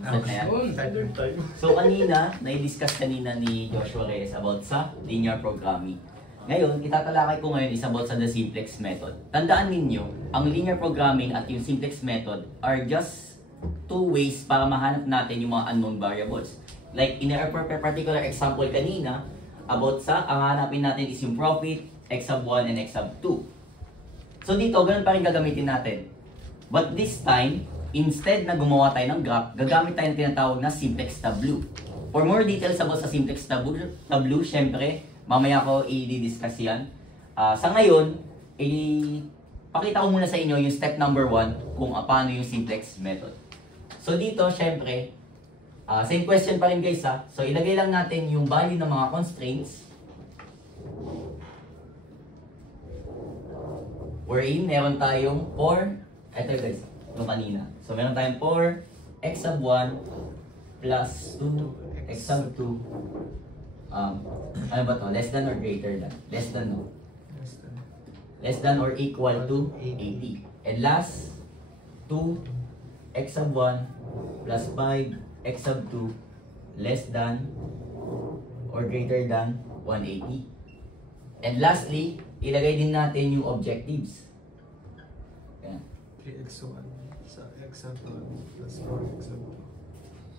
Set na yan. So kanina, na-discuss kanina ni Joshua Reyes about sa linear programming. Ngayon, itatalakay ko ngayon is about sa the simplex method. Tandaan ninyo, ang linear programming at yung simplex method are just two ways para mahanap natin yung mga unknown variables. Like in our particular example kanina, about sa, ang hanapin natin is yung profit, x sub 1 and x sub 2. So dito, ganun pa rin gagamitin natin. But this time, instead na gumawa tayo ng graph, gagamit tayo ng tinatawag na simplex tableau. For more details about sa simplex tableau, syempre, mamaya ko i-discuss yan. Sa ngayon, pakita ko muna sa inyo yung step number 1 kung paano yung simplex method. So dito, syempre, same question pa rin guys ha. So ilagay lang natin yung value ng mga constraints. Wherein, meron tayong 4, eto guys, ito kanina. So meron tayong 4, x sub 1 plus 2, x sub 2. Ano ba to? Less than or greater than? Less than, no? Less than or equal to 80. And last, 2, x sub 1 plus 5, x sub 2 less than or greater than 180. And lastly, ilagay din natin yung objectives. Yan. 3x1 sa x sub 1 plus 4x sub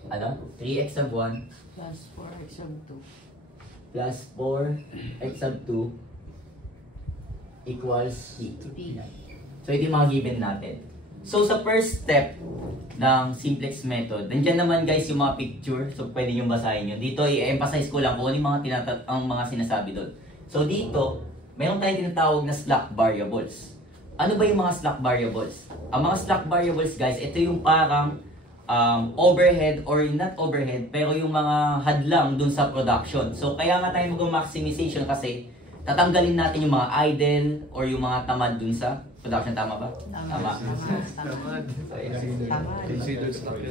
2. Ano? 3x sub 1 Plus 4x sub 2. plus 4x sub 2 equals p. So, ito yung mga given natin. So, sa first step ng simplex method, nandiyan naman guys yung mga picture. So, pwede nyo basahin yun. Dito, i-emphasize ko lang kung ano yung ang mga sinasabi doon. So, dito, mayroon tayong tinatawag na slack variables. Ano ba yung mga slack variables? Ang mga slack variables guys, ito yung parang overhead or not overhead, pero yung mga hadlang dun sa production. So, kaya nga tayo mag-maximization kasi tatanggalin natin yung mga idle or yung mga tamad dun sa production. Tama ba? Tama.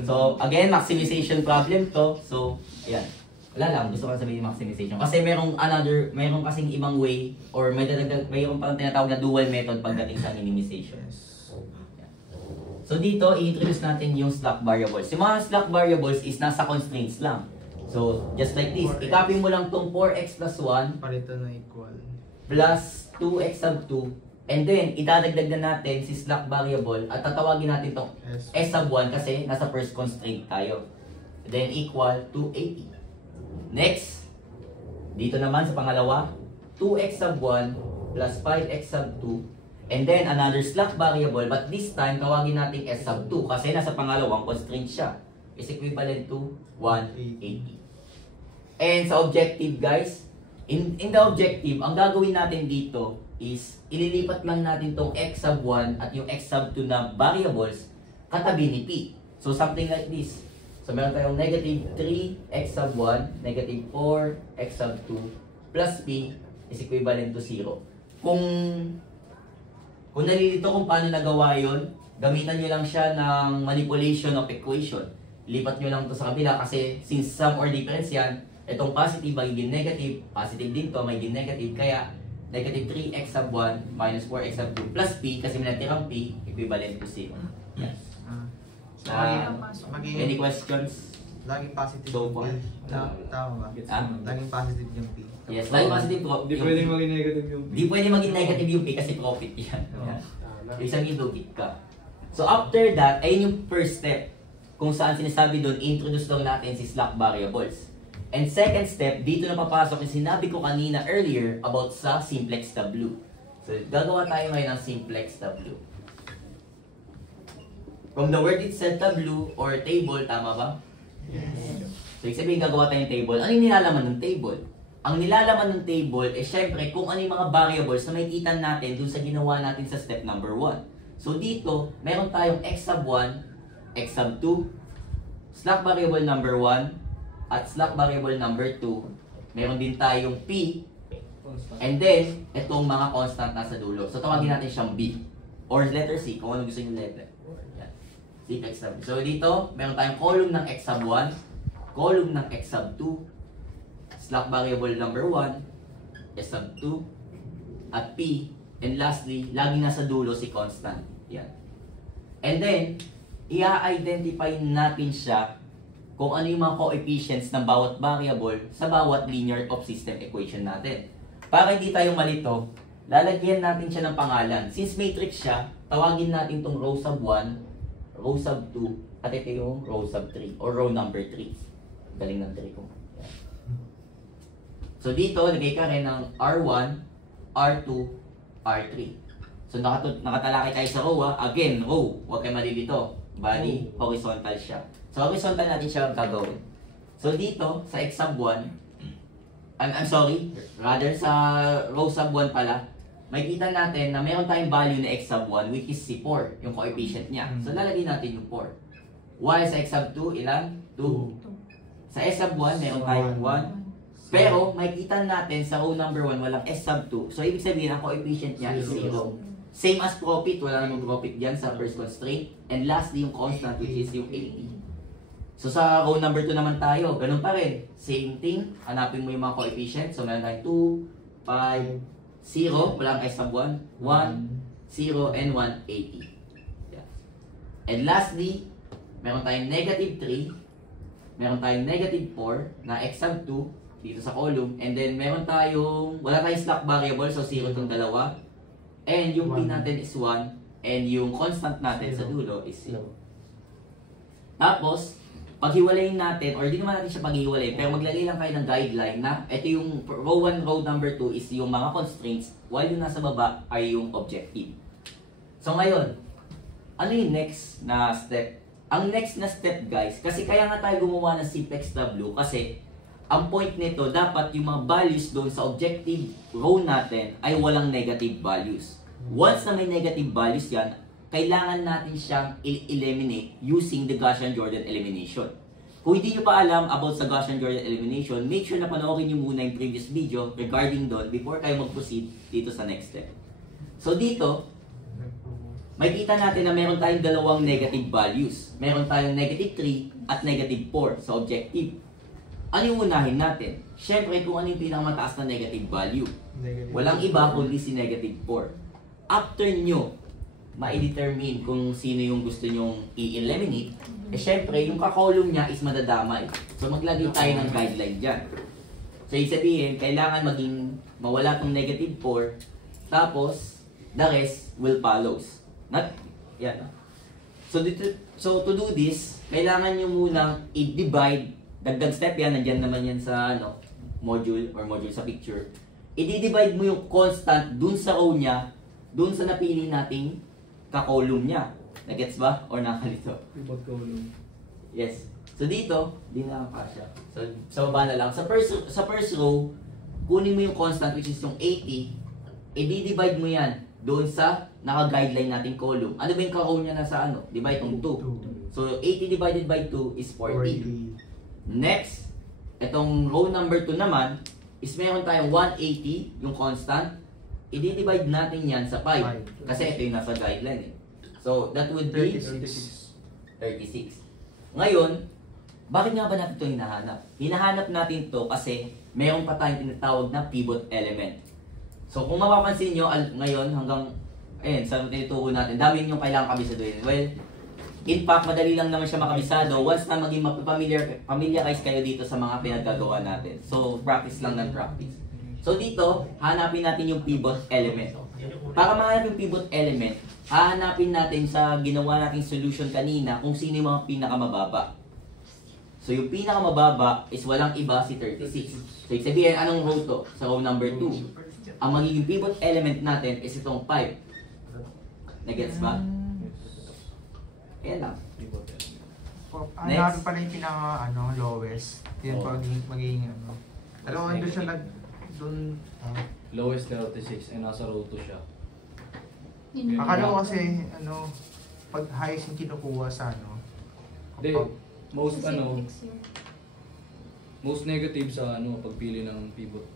So, again, maximization problem to. So, ayan. Wala lang, gusto ko sabihin maximization. Kasi merong kasing ibang way or mayroong pang tinatawag na dual method pagdating sa minimization. So dito, i-introduce natin yung slack variables. Yung mga slack variables is nasa constraints lang. So, just like this, i-copy mo lang tong 4x plus 1 Parito na equal plus 2x sub 2 and then, idadagdag na natin si slack variable at tatawagin natin tong s sub 1 kasi nasa first constraint tayo. Then, equal to 80. Next, dito naman sa pangalawa, 2x sub 1 plus 5x sub 2 and then another slack variable, but this time tawagin natin s sub 2 kasi nasa pangalawang constraint siya. Is equivalent to 180. And sa objective guys, in the objective, ang gagawin natin dito is ililipat lang natin tong x sub 1 at yung x sub 2 na variables katabi ni p. So something like this. So meron tayong negative 3x sub 1, negative 4x sub 2 plus p is equivalent to 0. Kung nalilito kung paano nagawa yun, gamitan nyo lang siya ng manipulation of equation. Lipat nyo lang to sa kabila kasi since sum or difference yan, itong positive magiging negative, positive din to magiging negative, kaya negative 3x sub 1 minus 4x sub 2 plus p kasi may natirang p, equivalent to 0. Yes. So, Any questions? laging positive So yung far? P. Tama ba? Laging positive yung P. Yes, laging positive po. Hindi pwedeng maging negative yung P. Di pwede maging negative yung P kasi profit yan. Isang indukit ka. So after that, ayun yung first step. Kung saan sinasabi doon, introduce lang natin si slack variables. And second step, dito na papasok yung sinabi ko kanina earlier about sa simplex tableau. So gagawa tayo ngayon ng simplex tableau. From the word itself, tableau or table, tama ba? Yes. So, ibig sabihin, gagawa tayong table. Ano yung nilalaman ng table? Ang nilalaman ng table, syempre, kung ano yung mga variables na makikita natin dun sa ginawa natin sa step number 1. So, dito, meron tayong x sub 1, x sub 2, slack variable number 1, at slack variable number 2. Meron din tayong p, and then, itong mga constant nasa dulo. So, tawagin natin siyang b. Or letter C, kung ano gusto nyo letter. X sub. So dito, meron tayong column ng x sub 1, column ng x sub 2, slack variable number 1, s sub 2, at p, and lastly, laging nasa dulo si constant. Yan. And then, i-identify natin siya kung ano yung mga coefficients ng bawat variable sa bawat linear of system equation natin. Para hindi tayo malito, lalagyan natin siya ng pangalan. Since matrix siya, tawagin natin itong row sub 1, row sub 2, at ito yung row sub 3 or row number 3. Galing ng 3 ko. Yan. So dito, lagay ka rin ng R1, R2, R3. So nakatalakay tayo sa row Again, row. Huwag kayo malilito. Bali, horizontal siya. So horizontal natin siya gagawin. So dito, sa X sub 1, I'm sorry, rather sa row sub 1 pala, makikita natin na meron tayong value na X sub 1 which is si 4, yung coefficient niya. So lalagay natin yung 4. While sa X sub 2, ilan? 2. Sa S sub 1, meron tayong 1. Pero, makikita natin sa row number 1, walang S sub 2. So, ibig sabihin, ang coefficient niya is 0. Same as profit, wala namang profit dyan sa first constraint. And lastly, yung constant, which is yung 80. So, sa row number 2 naman tayo, ganun pa rin. Same thing, hanapin mo yung mga coefficient. So, meron tayong 2, 5, 0, walang S sub 1, 1, 0, and 1, 80. Yeah. And lastly, meron tayong negative 3, meron tayong negative 4 na X sub 2, dito sa column, and then meron tayong, wala tayong slack variable, so 0 itong dalawa, and yung P natin is 1, and yung constant natin sa dulo is 0. Tapos, paghiwalayin natin, or di naman natin siya paghiwalayin, pero maglagay lang kayo ng guideline na ito yung row 1, row number 2 is yung mga constraints, while yung nasa baba ay yung objective. So ngayon, ano yung next na step? Ang next na step guys, kasi kaya nga tayo gumawa ng SimplexW, kasi ang point nito, dapat yung mga values doon sa objective row natin ay walang negative values. Once na may negative values yan, kailangan natin siyang eliminate using the Gaussian-Jordan elimination. Kung hindi nyo pa alam about sa Gaussian-Jordan elimination, make sure na panoorin nyo muna yung previous video regarding doon before kayo mag-proceed dito sa next step. So dito, makikita natin na meron tayong dalawang negative values. Meron tayong negative 3 at negative 4 sa objective. Ano yung unahin natin? Siyempre, kung ano yung pinakamataas na negative value. Walang iba kundi si negative 4. After nyo ma-determine kung sino yung gusto nyong i-eliminate, siyempre, yung kakolumn niya is madadamay. So, maglagay tayo ng guideline dyan. So, ibig sabihin, kailangan maging mawala tong negative 4, tapos, the rest will follows. Yan. So, to do this, kailangan nyo munang i-divide. Dagdag step yan, nandyan naman yan sa module sa picture. I-divide mo yung constant dun sa row niya, dun sa napili nating ka-column niya. Nagets ba? Or nakalito? Pivot column. Yes. So dito, di na ang kasya. So sa baba na lang. Sa first row, kunin mo yung constant which is yung 80. I-divide mo yan doon sa naka-guideline nating column. Ano ba yung ka-row niya na sa ano? Di ba itong 2? So 80 divided by 2 is 40. Next, itong row number 2 naman, is meron tayong 180, yung constant. I-divide natin yan sa 5. Kasi ito yung nasa guideline eh. So, that would be 36. Ngayon, bakit nga ba natin ito hinahanap? Hinahanap natin ito kasi meron pa tayong tinatawag na pivot element. So, kung mapapansin nyo, ngayon hanggang, sa tinuturo natin, dami yung kailangan kabisaduhin. Well, in fact, madali lang naman siya makabisado once na maging familiarize kayo dito sa mga pinagagawa natin. So, practice lang ng practice. So, dito, hanapin natin yung pivot element. Para mahanap yung pivot element, hahanapin natin sa ginawa nating solution kanina kung sino yung mga pinakamababa. So, yung pinakamababa is walang iba si 36. So, ibig sabihin, anong row to? Sa row number 2. Ang magiging pivot element natin is itong 5. Nagets ba? Ayan lang. Next pala yung pinaka-lowest. Yun pa magiging doon siya Lowest 36 and nasa row 2 siya. akala ko kasi, pag highest yung kinukuha sa Hindi, most negative sa pagpili ng pivot.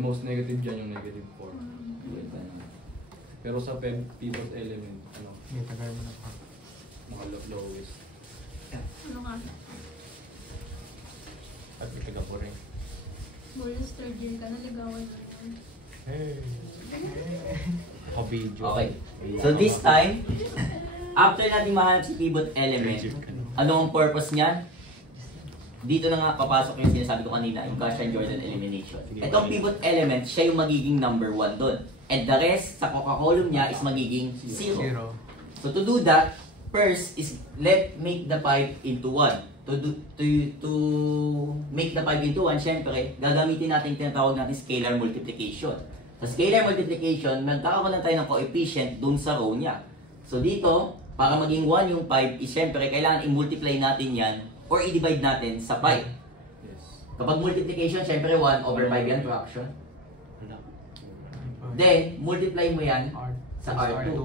Most negative dyan yung negative 4. Pero sa pivot element, May tagal mo na pa. mga lowest. Ano nga? At may taga po rin. Bonus third year ka, naligawan ka naman. Video. Okay. So this time, after natin mahanap si pivot element, Ano ang purpose niyan? Dito na nga papasok yung sinasabi ko kanina, yung Gaussian-Jordan elimination. Itong pivot element, siya yung magiging number 1 doon. And the rest, sa column niya is magiging 0. So to do that, first is make the 5 into 1. To make the 5 into 1, syempre, gagamitin natin yung tinatawag natin scalar multiplication. Sa scalar multiplication, magkakaroon tayo ng coefficient doon sa row niya. So dito, para maging 1 yung 5, is syempre, kailangan i-multiply natin yan or i-divide natin sa 5. Yes. Kapag multiplication, syempre 1 over 5 yan, fraction. Then, multiply mo yan sa R2.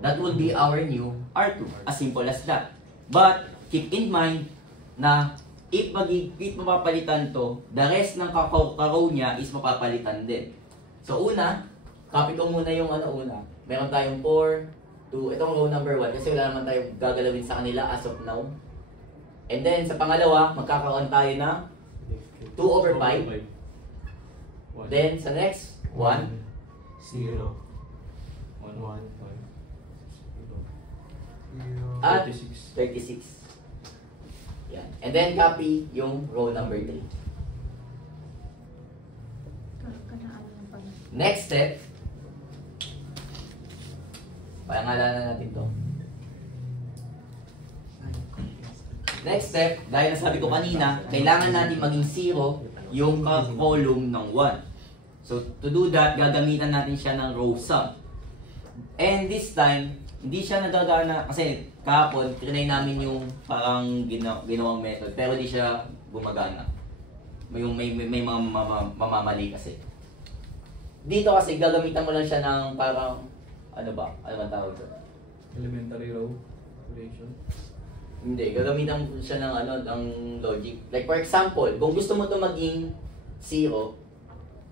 That will be our new R2. As simple as that. But, keep in mind na if mapapalitan to, the rest ng ka-row niya is mapapalitan din. So, una, copy ko muna yung una. Meron tayong 4, 2, itong row number 1 kasi wala naman tayo gagalawin sa kanila as of now. And then, sa pangalawa, magkakaroon tayo ng 2 over 5. Then, sa next, 1. 0. 1, 1, 1. 5. At 36. 36. Yan. And then, copy yung row number 3. Kanaan lang pala. Next step, pangalanan natin to. Next step, dahil nasabi ko kanina, kailangan natin maging 0 yung column ng 1. So, to do that, gagamitan natin siya ng row sum. And this time, hindi siya nagagana kasi kahapon, trinay namin yung parang ginawang method, pero hindi siya gumagana. May mga mamamali kasi. Dito kasi, gagamitan mo lang siya ng parang, ano ba? Ano ba tawag doon? Elementary row relation. Hindi, gagamitan mo siya ng ng logic. Like for example, kung gusto mo to maging 0,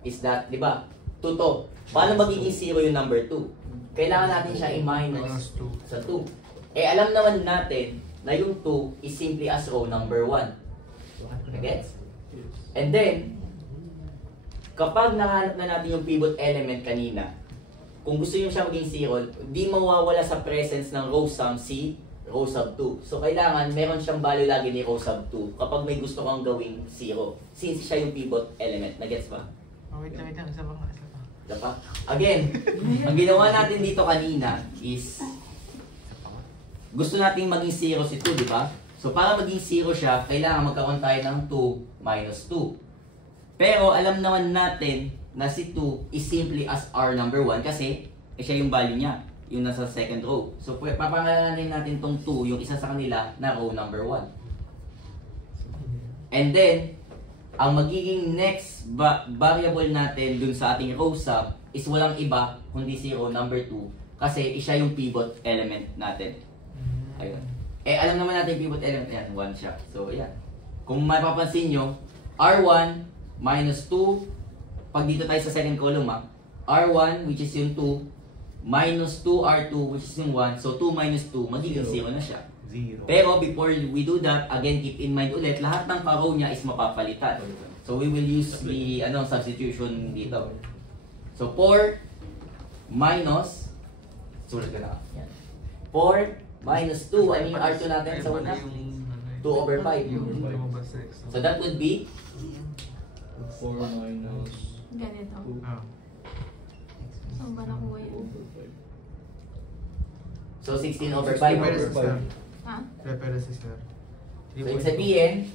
is that, di ba? 2 to. Paano magiging 0 yung number 2? Kailangan natin siya i-minus sa 2. Eh, alam naman natin na yung 2 is simply as row number 1. Gets? Yes. And then, kapag nahanap na natin yung pivot element kanina, kung gusto nyo siya maging 0, di mawawala sa presence ng row sum si row sub 2. So, kailangan meron siyang value lagi ni row sub 2 kapag may gusto kang gawing 0. Since siya yung pivot element. Nagets ba? Wait lang. Isa pa. Diba? Again, ang ginawa natin dito kanina is gusto nating maging 0 si 2, di ba? So, para maging 0 siya, kailangan magkaroon tayo ng 2 minus 2. Pero, alam naman natin na si 2 is simply as R number 1 kasi siya yung value niya, yung nasa second row. So, papangalanan natin tong 2, yung isa sa kanila na row number 1. And then, ang magiging next variable natin dun sa ating row sum is walang iba kundi si row number 2 kasi siya yung pivot element natin. Ayun. Eh, alam naman natin yung pivot element yan, 1 siya. So, yan. Kung mapapansin nyo, R1 minus 2, pag dito tayo sa second column, R1, which is yung 2, minus 2R2, which is yung 1. So, 2 minus 2, magiging 0 na siya. 0. Pero, before we do that, again, keep in mind ulit, lahat ng ka-row niya is mapapalitan. So, we will use the substitution dito. So, 4 minus, sulat ka na. Yan. 4 minus 2, I mean R2 natin sa una. 2 over 5. So, that would be 4 minus Ganito. 2 Saan ba nakuha yun? over 5. so 16 over 5. Ha? Sir. So, ibig sabihin,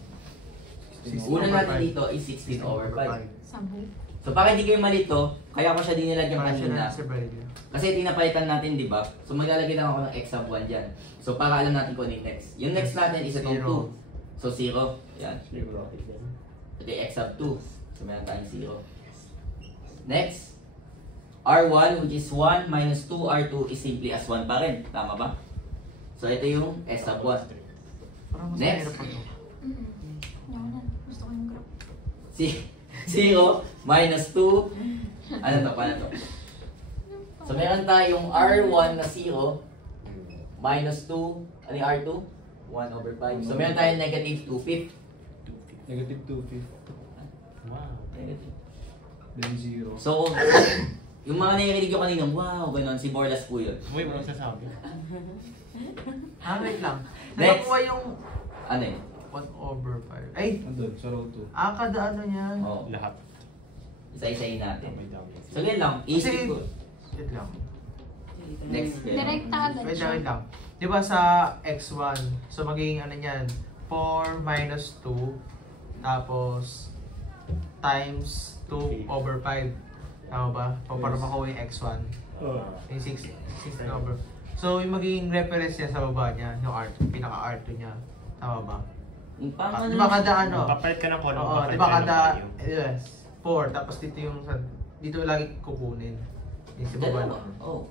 16 una over natin 5. dito is 16 over 5. 10. So, para hindi kayo malito, kaya ko siya din nilagyan Para siya kanina. na Sir Valerio. Kasi tinapalitan natin, di ba? So, maglalagay lang ako ng x sub 1 dyan. So, para alam natin kung ano yung next. Yung next natin is itong 2. So, 0. Yan. Ito yung x sub 2. So, meron tayong 0. Next, R1, which is 1 minus 2, R2 is simply as 1 pa rin. Tama ba? So, ito yung s sub 1. Parang mas Next. mahirap pa to. Yan. Gusto ko yung graph. 0 minus 2. Ano to? Paano to? So, meron tayong R1 na 0 minus 2. Ano yung R2? 1 over 5. So, meron tayong negative 2/5. Negative 2/5. Wow. Negative. Then 0. So, Yung mga narinig ko kanina, wow, gano'n, si Borlas po yun. Uy, walang sasabi. Wait lang. Next. Nakakuha yung Ano yun? 1/5. Ay! Andun, sa row 2. Kada ano niya. Oo. Lahat. Isa-isayin natin. Dami-dami. So, yan lang. Isip ko. Wait lang. Next. Direkta agad Wait siya. lang. Di ba sa x1, so magiging ano niyan, 4 minus 2, tapos times 2/5. Tama ba? Para makuha yung x1. Yung 6 number. So, yung magiging reference niya sa baba niya, yung R2, pinaka-R2 niya. Tama ba? Yung pang Di ba kada ano? Papalit ka ng column. Oo, papalit di ba ka ng kada, value. yes, 4, tapos dito yung, dito lagi kukunin. Yung sa baba. Dalawa. Oo.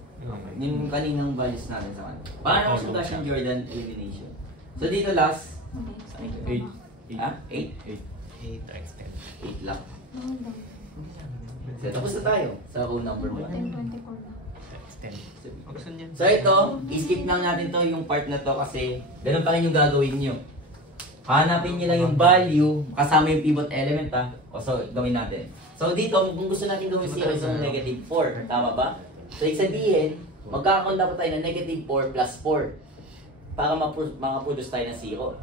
Yung kaninang values natin sa kanila. Paano sa Flash and Jordan elimination? So, dito last. 8. Ah? 8? 8. Extend. 8 lang. So, tapos na tayo sa row number 1. 10-24 na. Extend. Magsan yan. So ito, i-skip lang natin to yung part na to kasi ganun pa rin yung gagawin nyo. Hanapin nyo lang yung value, kasama yung pivot element ha. O so, gawin natin. So dito, kung gusto natin gawin 0 is negative 4, tama ba? So ibig sabihin, magkakaroon dapat tayo ng negative 4 plus 4 para makaproduce tayo ng 0.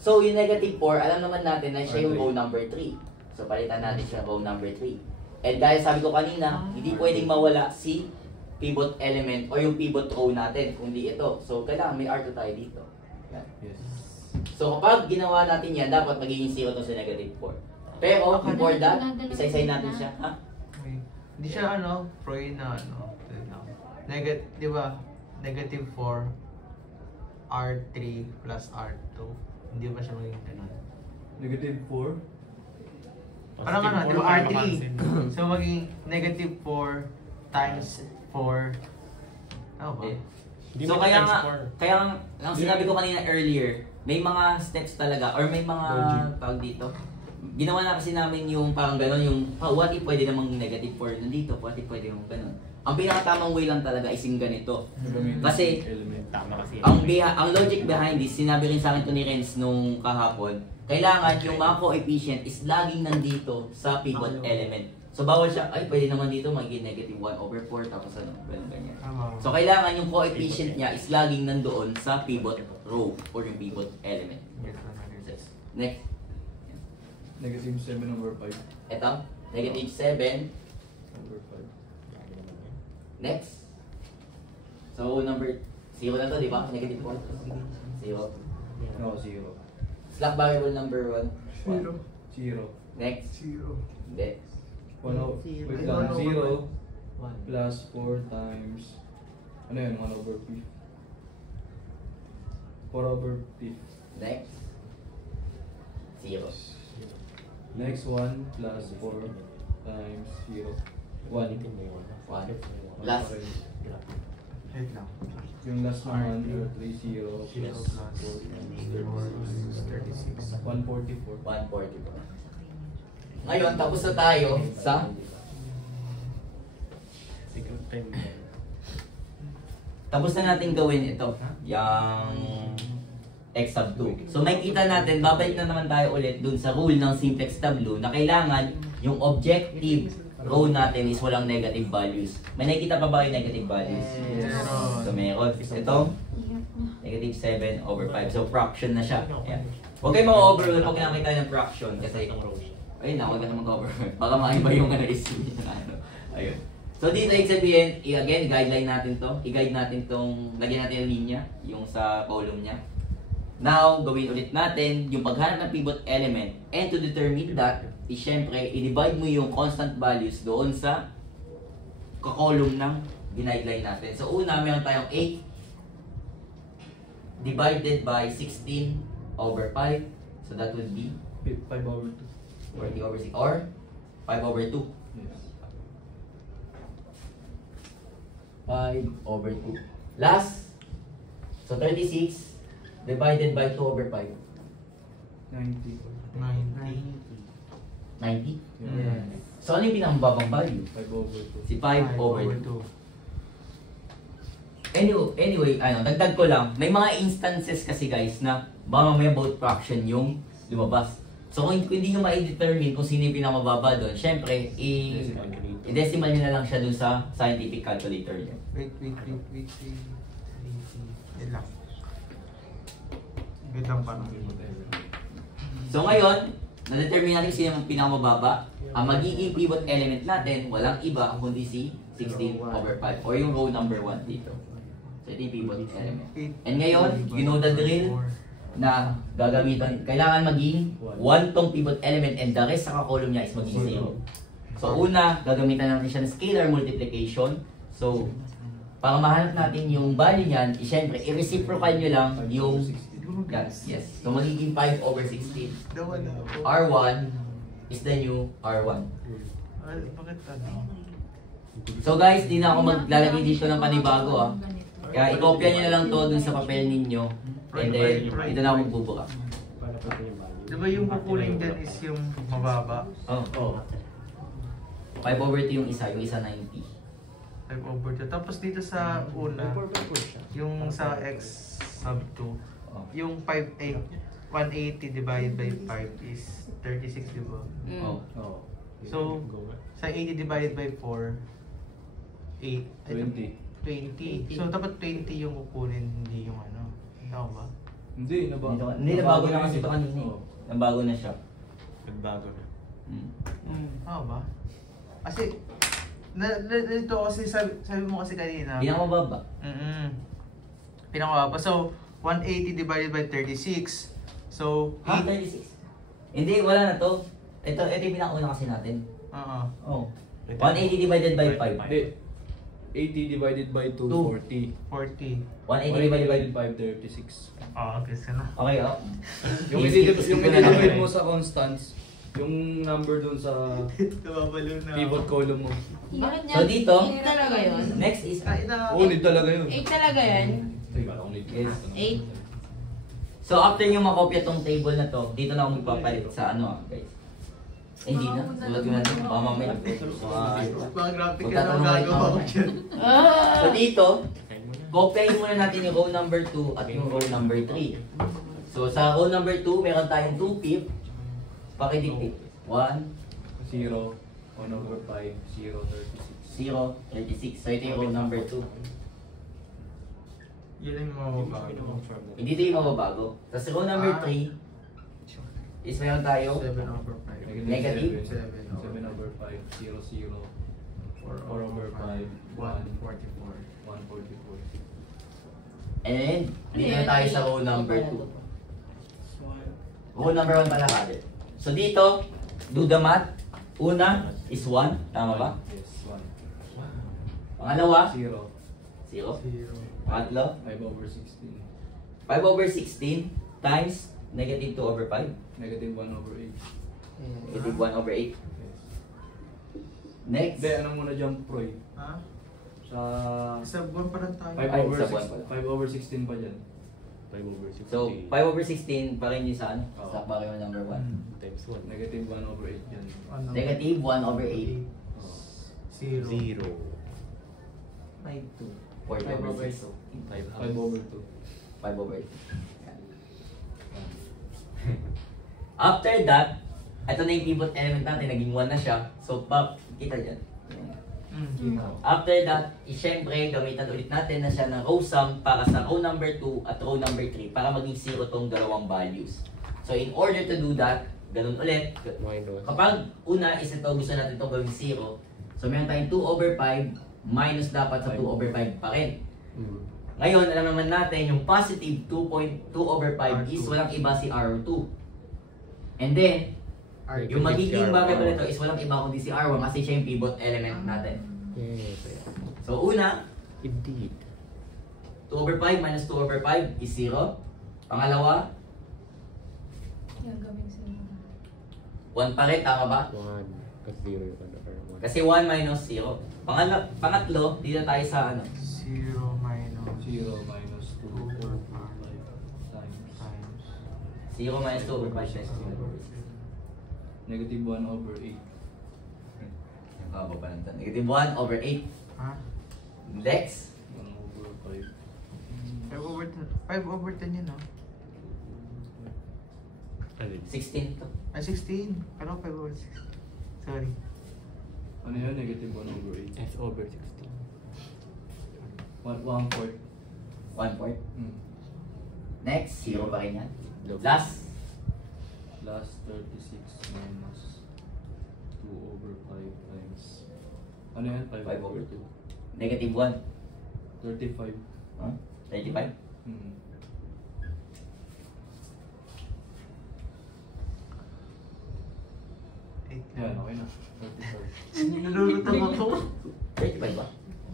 So yung negative 4, alam naman natin na siya yung row number 3. So palitan natin siya row number 3. And dahil sabi ko kanina, hindi pwedeng mawala si pivot element o yung pivot row natin, kundi ito. So, kailangan may R2 tayo dito. Yan. Yes. So, kapag ginawa natin yan, dapat magiging 0 to sa negative 4. Pero, before that, isa-isay natin siya. Ha? Okay. Hindi siya ano, Freud na ano. Di ba? Negative 4 R3 plus R2. Hindi ba siya magiging ganun? Negative 4. Parang ano, di ba Para R3? mapansin. So magiging negative 4 times 4. Ano ba? Eh. Hindi So, mo kaya times nga, four. ang sinabi ko kanina earlier, may mga steps talaga, or may mga Logic. tawag dito. Ginawa na kasi namin yung parang gano'n, yung what if pwede namang negative 4 nandito, what if pwede namang gano'n. Ang pinakatamang way lang talaga is yung ganito. Gagamitin Kasi, yung element. Tama kasi. ang logic behind this, sinabi rin sa akin to ni Renz nung kahapon, kailangan yung mga coefficient is laging nandito sa pivot element. So bawal siya, ay pwede naman dito magiging negative 1/4 tapos ano, ganyan. Tama. So kailangan yung coefficient niya is laging nandoon sa pivot row or yung pivot element. Next, Negative 7/5. ito, negative 7, Over 5. next. So number 0 na to, di ba? Negative 1. 0. No, 0. Slack variable number 1. 0. 0. Next. 0. Hindi. 1 wait lang, 0 plus 4 times, ano yun, 1/5. 4/5. Next. 0. Next 1 plus 4 times 0. 1. 1. Last. Wait lang. Yung last naman, 3, 0 0 plus plus 36. 144. 144. Ngayon, tapos na tayo sa Second time. tapos na natin gawin ito, yung x sub 2. So makikita natin, babalik na naman tayo ulit dun sa rule ng simplex tableau na kailangan yung objective row natin is walang negative values. May nakikita pa ba yung negative values? Meron. So meron. Ito, negative 7/5. So fraction na siya. Ayan. Huwag kayo ma-overrule pag nakita ng fraction kasi ayun na, huwag ka na mag-overrule. Baka maiba yung isip niya. Ayun. So dito, ibig sabihin, again, guideline natin to. I-guide natin tong, lagyan natin yung linya, yung sa column niya. Now, gawin ulit natin yung paghanap ng pivot element. And to determine that, is syempre, i-divide mo yung constant values doon sa kakolumn ng ginaguideline natin. So una, meron tayong 8 divided by 16/5. So that would be 5/2. 40/6 or 5/2. Yes. 5/2. Last, so 36 divided by 2/5. 90. 90. Yeah. So ano yung pinakambabang value? 5/2. Si 5/2. Anyway, dagdag ko lang. May mga instances kasi guys na baka mamaya both fraction yung lumabas. So kung hindi nyo ma-determine kung sino yung pinakamababa doon, syempre, i-decimal nyo na lang siya doon sa scientific calculator nyo. Wait. Yan lang. Wait lang pa. So ngayon, na-determine natin sino yung pinakamababa. Ang magiging pivot element natin, walang iba kundi si 16/5 or yung row number 1 dito. So ito yung pivot element. And ngayon, you know the drill na gagamitan. Kailangan maging 1 tong pivot element and the rest sa column niya is maging 0. So una, gagamitan natin siya ng scalar multiplication. So, para mahanap natin yung value niyan, syempre, i-reciprocal nyo lang yung yes. So magiging 5/16. R1 is the new R1. Bakit ano? So guys, di na ako maglalagay dito ng panibago ah. Kaya i-copy nyo na lang to dun sa papel ninyo. And then, ito na ako magbubuka. Di ba yung kukuling dyan is yung mababa? Oh. 5/2 yung isa 90. 5/2. Tapos dito sa una, yung sa x sub 2, yung 180 divided by 5 is 36, di ba? Oh. So, sa 80 divided by 4, 20. So, dapat 20 yung kukunin, hindi yung ano. Tama ba? Hindi, Hindi, nabago na kasi ito kanina eh. Nabago na siya. Nagbago na. Tama ba? Kasi, dito kasi sabi mo kasi kanina. Pinakamababa. Pinakamababa. So, 180 divided by 36. So, 36. Hindi, wala na to. Ito yung pinakauna kasi natin. Oh. 180 divided by 5. Hindi. 80 divided by 2, 40. 40. 180 divided by 5, 36. Okay, sana. Okay, oh. Yung i-divide mo sa constants, yung number dun sa Nababalo na. pivot column mo. Bakit niya? So dito, 8 talaga yun? next is Oo, need talaga yun. 8 talaga yan? Yes. 8? So after nyo makopya tong table na to, dito na ako magpapalit sa ano guys. Hindi na. Sulat ko na ito. Baka mamaya. Mga graphic ka Magtatanong na ulit gagawa ako. ko dyan. So dito, kopyahin muna natin yung row number 2 at yung row number 3. So sa row number 2, meron tayong 2 pip. Pakidiktik. 1, 0, 1/5, 0, 36. 0, 36. So ito yung row number 2. Yun yung mababago. Hindi ito yung mababago. Tapos row number 3 is meron tayo 7/5. Negative? 7/5, 0, 0. 4/5, 144. 144. and dito na tayo sa row number 2. Row number 1 pala kagad. So dito, do the math. Una is 1, tama ba? Yes, 1. Pangalawa, 0. 0. 0. Pangatlo, 5/16. 5/16 times negative 2/5. Negative 1/8. Negative 1/8. Yes. Next, Hindi, ano muna dyan, Proy? Ha? Sa Sa buwan pa lang tayo. 5/16 pa dyan. 5/16. so 5/16 pa rin yung sa ano? Oo. Sa variable number 1. Times 1. Negative 1/8 dyan. Negative 1/8. 0. 0. 4/6. 5/2. 5/8. After that, ito na yung pivot element natin, naging 1 na siya. So, kita dyan. After that, syempre, gamitan ulit natin na siya ng row sum para sa row number 2 at row number 3 para maging 0 tong dalawang values. So, in order to do that, ganun ulit. Minus. Kapag una is ito, gusto natin itong gawing 0. So, meron tayong 2/5 minus dapat sa 2/5 pa rin. Ngayon, alam naman natin, yung positive 2/5 is walang iba si R2. And then, yung magiging variable nito is walang iba kundi si R1 kasi siya yung pivot element natin. Yes. So una, Indeed. 2/5 minus 2/5 is 0. Pangalawa, Yan, gawin sa inyo. 1 pa rin, tama ba? 1. Kasi 0 yung ano. 1. Kasi 1 minus 0. Pangatlo, dito tayo sa ano? 0 minus 0 minus 2/5 times 0 minus 2/5 plus 0. negative 1/8. Nakababa lang ito. Negative 1/8. Ha? Next, 1/5. 5/10 yun, no? Ano yun? 16 to. Ay, 16. Ano 5 over 16? Sorry. Ano yun? Negative 1 over 8. S over 16. 1/4. 1/4. Hmm. Next, 0 pa rin yan. Love. Last, Plus 36 minus 2 over 5 times. Ano yan? 5 5 over over 2. 2. Negative 1. 35. Huh? 35? Hmm. Yan, okay na. 35. Nalulutang ako. 35 ba?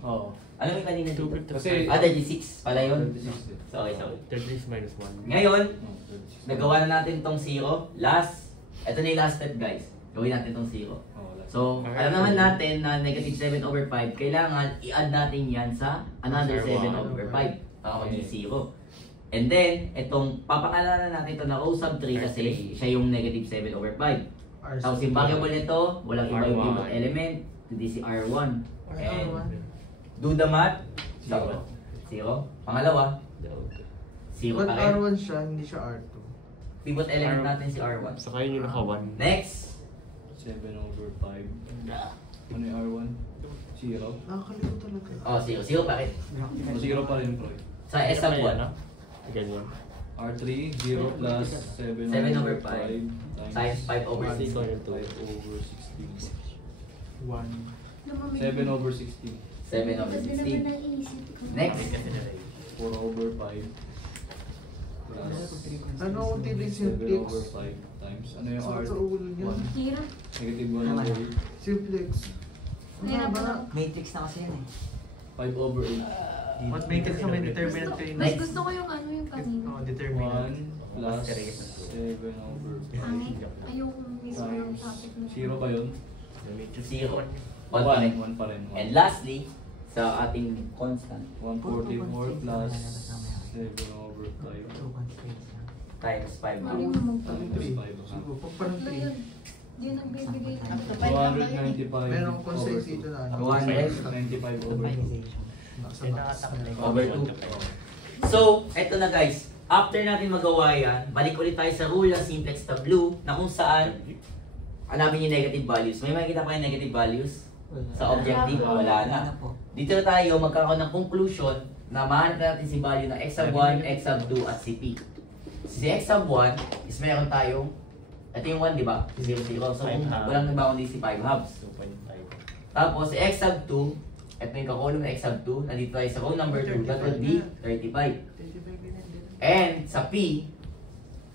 Oo. Ano yung kanina dito? Kasi, 36 pala yun. 36 din. Sorry, sorry. 36 minus 1. Ngayon, No, 36. nagawa na natin tong 0. Last, ito na yung last step guys. Gawin natin tong 0. Oo, last. So, alam naman natin na negative 7 over 5, kailangan i-add natin yan sa another 7 over 5 para maging 0. And then, itong papakalanan natin ito na O sub 3 kasi siya yung negative 7 over 5. Tapos yung variable nito, walang iba yung pivot element, kundi si R1. And do the math. 0. Pangalawa, 0 But pa rin. R1 siya, hindi siya R2. Pivot element natin si R1. So kaya nyo naka 1. Next, 7 over 5. Ano yung R1? 0. Nakakalimutan talaga. oh 0 pa rin. 0 pa rin, Troy. Sa S sub 1, Ganyan. R3, 0 plus 7 7 over over 5 times 5 over 6. 5 over 16. 1. 7 over 16. 7 over 16. Next, 4 over 5 plus Ano kung tinig 7 simplex? over 5 times. Ano yung Sakit R? sa ulo niya. 1. Hira. Negative 1 over 8. Simplex. Mahirap ba? na. Matrix na kasi yun eh. 5 over 8. What make it sa may determinant Gusto, kayo mas gusto ko yung ano yung kanina. Oh, determinant. 1 plus 7 over 5 Pangit. Ayoko mismo ng topic na. 0 ba yun? 0. 1 pa rin. 1 pa rin. And lastly, sa ating constant, 144 plus 7 over 5 times 5 Mali over mo times 5. Siguro, pag parang Ano 3. yun? Di nagbibigay ka. 295 Meron over consent 2. dito na ano. 295 over 2. Nasa max. over 2. So, eto na guys. After natin magawa yan, balik ulit tayo sa rule ng simplex tableau na kung saan hanapin yung negative values. May makikita pa yung negative values sa objective? Wala na. Dito na tayo magkakaroon ng conclusion na mahanap natin si value ng x sub 1, x sub 2, at si p. Si x sub 1 is meron tayong, ito yung 1, di ba? 0, 0. So, walang nagbaon din si 5 halves. 2.5. Tapos, si x sub 2, ito yung kakolong na x sub 2, nandito tayo sa row number 2, that would be 35. And sa p,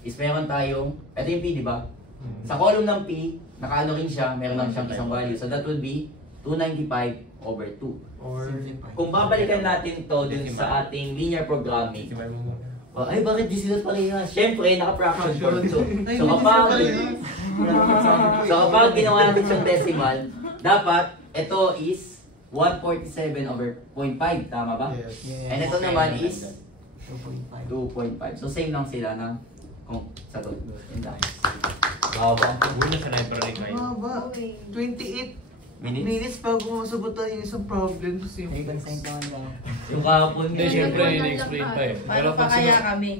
is meron tayong, ito yung p, di ba? Sa column ng p, nakaano rin siya, meron lang siyang isang value. So that would be 295 over 2. Or, Kung babalikan natin to dun sa ating linear programming, ay bakit di sila parehas? Siyempre, naka-fraction form to. So kapag ginawa natin siyang decimal, dapat ito is 147 over 0.5, tama ba? yes. And ito naman is 2.5. 2.5. So same lang sila ng kung sa to. Baba. Muna sa library kayo. Maba. Okay. 28 Minutes? minutes bago masagutan yung isang problem sa Ay, simplex. consent naman daw. Yung kahapon Hindi, syempre, ini-explain pa eh. Paano pa kaya kami?